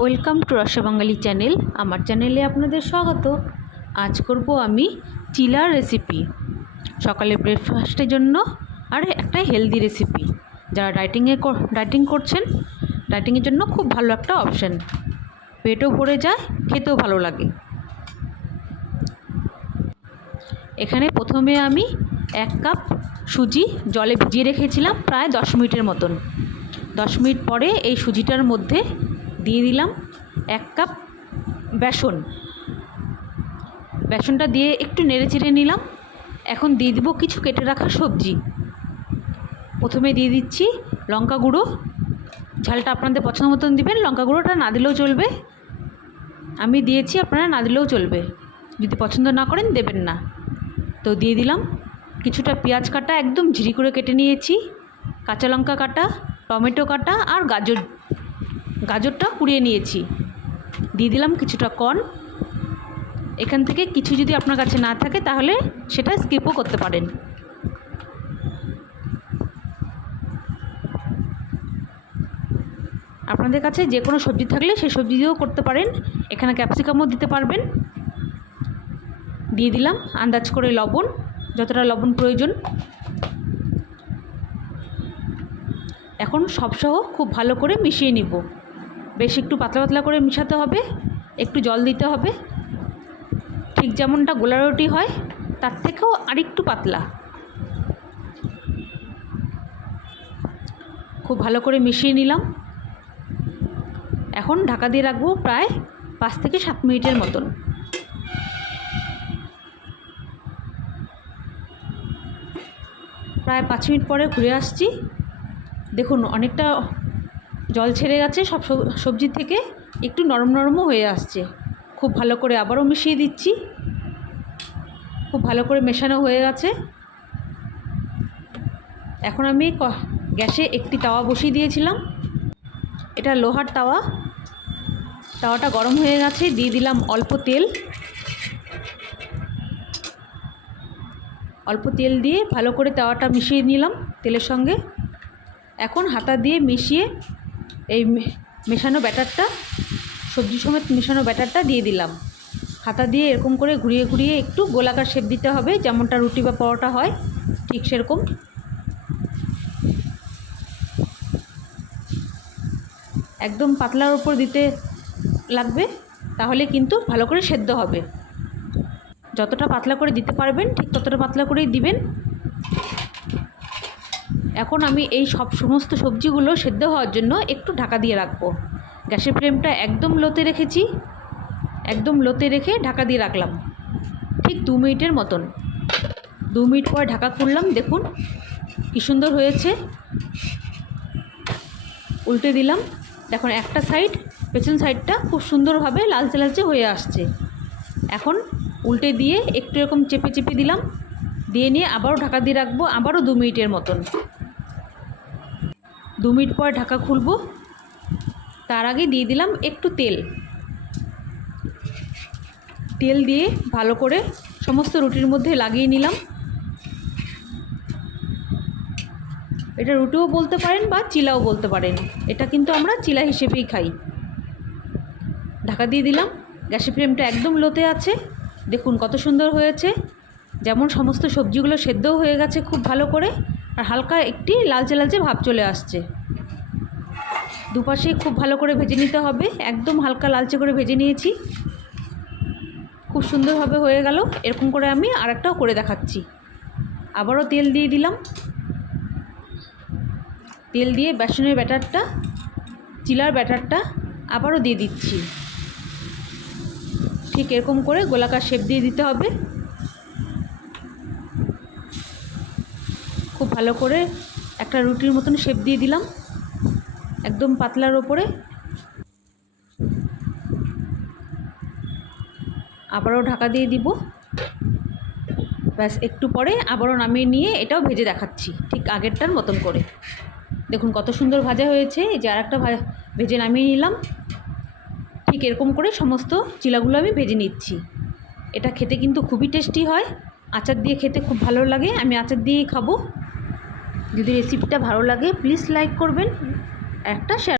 Welcome to রসা বাঙালি channel. আমার চ্যানেলে আপনাদের স্বাগত। আজ করব আমি চিলার রেসিপি, সকালে ব্রেকফাস্টের জন্য আর একটা হেলদি রেসিপি। যারা ডায়েটিং করছেন, ডায়েটিংয়ের জন্য খুব ভালো একটা অপশান। পেটও ভরে যায়, খেতেও ভালো লাগে। এখানে প্রথমে আমি 1 কাপ সুজি জলে ভিজিয়ে রেখেছিলাম প্রায় 10 মিনিটের মতন। 10 মিনিট পরে এই সুজিটার মধ্যে দিয়ে দিলাম 1 কাপ বেসনটা দিয়ে একটু নেড়ে চেড়ে নিলাম। এখন দিয়ে দিব কিছু কেটে রাখা সবজি। প্রথমে দিয়ে দিচ্ছি লঙ্কা গুঁড়ো। ঝালটা আপনাদের পছন্দ মতন দিবেন, লঙ্কা গুঁড়োটা না দিলেও চলবে। আমি দিয়েছি, আপনারা না দিলেও চলবে, যদি পছন্দ না করেন দেবেন না। তো দিয়ে দিলাম কিছুটা পেঁয়াজ কাটা, একদম ঝিরি করে কেটে নিয়েছি, কাঁচা লঙ্কা কাটা, টমেটো কাটা আর গাজরটা কুড়িয়ে নিয়েছি। দিয়ে দিলাম কিছুটা কর্ন। এখান থেকে কিছু যদি আপনার কাছে না থাকে তাহলে সেটা স্কিপও করতে পারেন। আপনাদের কাছে যে কোনো সবজি থাকলে সেই সবজি দিয়েও করতে পারেন, এখানে ক্যাপসিকামও দিতে পারবেন। দিয়ে দিলাম আন্দাজ করে লবণ, যতটা লবণ প্রয়োজন। এখন সবসহ খুব ভালো করে মিশিয়ে নিব। বেশ একটু পাতলা পাতলা করে মিশাতে হবে, একটু জল দিতে হবে, ঠিক যেমনটা গোলা রুটি হয় তার থেকেও আরেকটু পাতলা। খুব ভালো করে মিশিয়ে নিলাম। এখন ঢাকা দিয়ে রাখবো প্রায় 5 থেকে 7 মিনিটের মতন। প্রায় 5 মিনিট পরে ঘুরে আসছি। দেখুন অনেকটা জল ছেড়ে গেছে, সব সবজি থেকে একটু নরম নরমও হয়ে আসছে। খুব ভালো করে আবারও মিশিয়ে দিচ্ছি। খুব ভালো করে মেশানো হয়ে গেছে। এখন আমি গ্যাসে একটি তাওয়া বসিয়ে দিয়েছিলাম। এটা লোহার তাওয়া। তাওয়াটা গরম হয়ে গেছে। দিয়ে দিলাম অল্প তেল দিয়ে ভালো করে তাওয়াটা মিশিয়ে নিলাম তেলের সঙ্গে। এখন হাতা দিয়ে মিশিয়ে এই মেশানো ব্যাটারটা, সবজি সমেত মেশানো ব্যাটারটা দিয়ে দিলাম। হাতা দিয়ে এরকম করে ঘুরিয়ে ঘুরিয়ে একটু গোলাকার শেপ দিতে হবে, যেমনটা রুটি বা পরোটা হয় ঠিক সেরকম। একদম পাতলার উপর দিতে লাগবে, তাহলে কিন্তু ভালো করে সেদ্ধ হবে। যতটা পাতলা করে দিতে পারবেন ঠিক ততটা পাতলা করেই দিবেন। এখন আমি এই সমস্ত সবজিগুলো সেদ্ধ হওয়ার জন্য একটু ঢাকা দিয়ে রাখবো। গ্যাসের ফ্লেমটা একদম লোতে রেখেছি। একদম লোতে রেখে ঢাকা দিয়ে রাখলাম ঠিক 2 মিনিটের মতন। 2 মিনিট পরে ঢাকা খুললাম। দেখুন কী সুন্দর হয়েছে। উল্টে দিলাম। দেখুন একটা সাইড, পেছন সাইডটা খুব সুন্দরভাবে লালচে লালচে হয়ে আসছে। এখন উল্টে দিয়ে একটু এরকম চেপে চেপে দিলাম। দিয়ে নিয়ে আবারও ঢাকা দিয়ে রাখবো, আবারও 2 মিনিটের মতন। 2 মিনিট পরে ঢাকা খুলব। তার আগে দিয়ে দিলাম একটু তেল দিয়ে ভালো করে সমস্ত রুটির মধ্যে লাগিয়ে নিলাম। এটা রুটিও বলতে পারেন বা চিলাও বলতে পারেন, এটা কিন্তু আমরা চিলা হিসেবেই খাই। ঢাকা দিয়ে দিলাম। গ্যাসের ফ্লেমটা একদম লোতে আছে। দেখুন কত সুন্দর হয়েছে, যেমন সমস্ত সবজিগুলো সেদ্ধও হয়ে গেছে খুব ভালো করে, আর হালকা একটি লালচে লালচে ভাব চলে আসছে। দুপাশে খুব ভালো করে ভেজে নিতে হবে। একদম হালকা লালচে করে ভেজে নিয়েছি। খুব সুন্দরভাবে হয়ে গেল। এরকম করে আমি আরেকটাও করে দেখাচ্ছি। আবারও তেল দিয়ে দিলাম। তেল দিয়ে বেসনের ব্যাটারটা, চিলার ব্যাটারটা আবারও দিয়ে দিচ্ছি। ঠিক এরকম করে গোলাকার শেপ দিয়ে দিতে হবে। খুব ভালো করে একটা রুটির মতন শেপ দিয়ে দিলাম একদম পাতলার ওপরে। আবারও ঢাকা দিয়ে দিব। ব্যাস একটু পরে আবারও নামিয়ে নিয়ে এটাও ভেজে দেখাচ্ছি ঠিক আগেরটার মতন করে। দেখুন কত সুন্দর ভাজা হয়েছে। এই যে আরেকটা ভেজে নামিয়ে নিলাম। ঠিক এরকম করে সমস্ত চিলাগুলো আমি ভেজে নিচ্ছি। এটা খেতে কিন্তু খুবই টেস্টি হয়। আচার দিয়ে খেতে খুব ভালো লাগে। আমি আচার দিয়েই খাবো। যদি রেসিপিটা ভালো লাগে প্লিজ লাইক করবেন, একটা শেয়ার